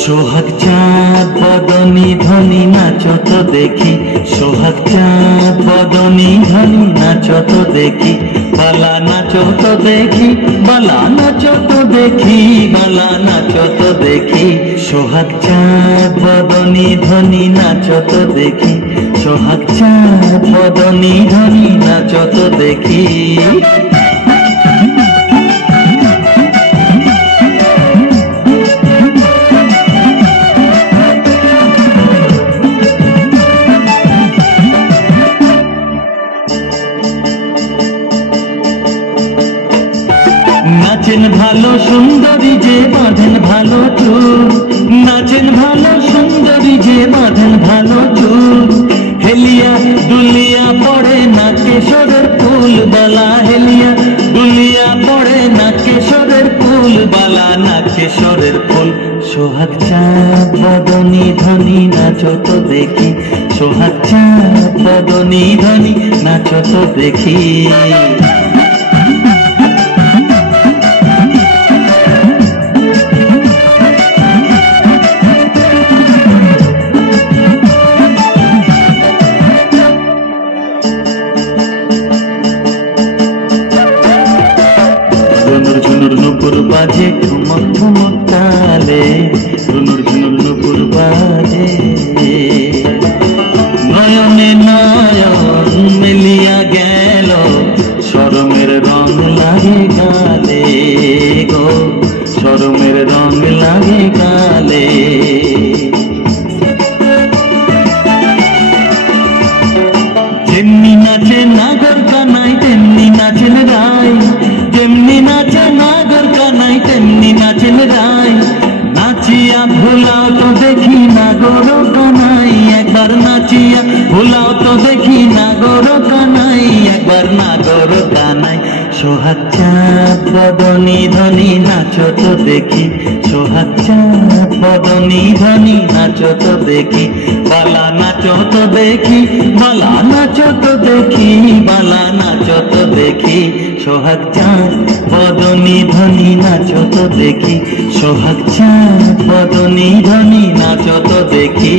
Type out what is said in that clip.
সোহাগ চাঁদ বদনী ধ্বনি নাচো তো দেখি, সোহাগ চাঁদ বদনী ধ্বনি নাচো তো দেখি, বালা নাচো তো দেখি, বালা নাচো তো দেখি, বালা নাচো তো দেখি। সোহাগ চাঁদ বদনী ধ্বনি নাচো তো দেখি, সোহাগ চাঁদ বদনী ধ্বনি নাচো তো দেখি। নাচেন ভালো সুন্দরী যে বাঁধেন ভালো চুল, নাচেন ভালো সুন্দরী যে বাঁধেন ভালো চুল, হেলিয়া দুলিয়া পড়ে না কেশরের ফুল বালা, হেলিয়া দুলিয়া পড়ে না কেশরের ফুল বালা, না কেশরের ফুল। সোহাগ চাঁদ বদনী ধ্বনি নাচো তো দেখি, সোহাগ চাঁদ বদনী ধ্বনি নাচো তো দেখি। ঝুনুর ঝুনুর নুপুর বাজে ঠুমক ঠুমক তালে, ঝুনুর ঝুনুর নুপুর বাজে, নয়নে নয়ন মিলিয়া গেল, শরমের রং লাগে গালে গো, শরমের রং লাগে গালে। যেমনি নাচে নাগর কানাই তেমনি নাচেন রায়, যেমনি নাচে নাগর কানাই তেমনি নাচেন রায়, নাচিয়া ভুলাও তো দেখি নাগর কানাই, একবার নাচিয়া ভুলাও তো দেখি নাগর কানাই, একবার নাগর কানাই। সোহাগ চাঁদ বদনী ধ্বনি নাচো তো দেখি, সোহাগ চাঁদ বদনী ধ্বনি নাচো তো দেখি, বালা নাচো তো দেখি, বালা নাচো তো দেখি, বালা নাচো তো দেখি। সোহাগ চাঁদ বদনী ধ্বনি নাচো তো দেখি, সোহাগ চাঁদ বদনী ধ্বনি নাচো তো দেখি।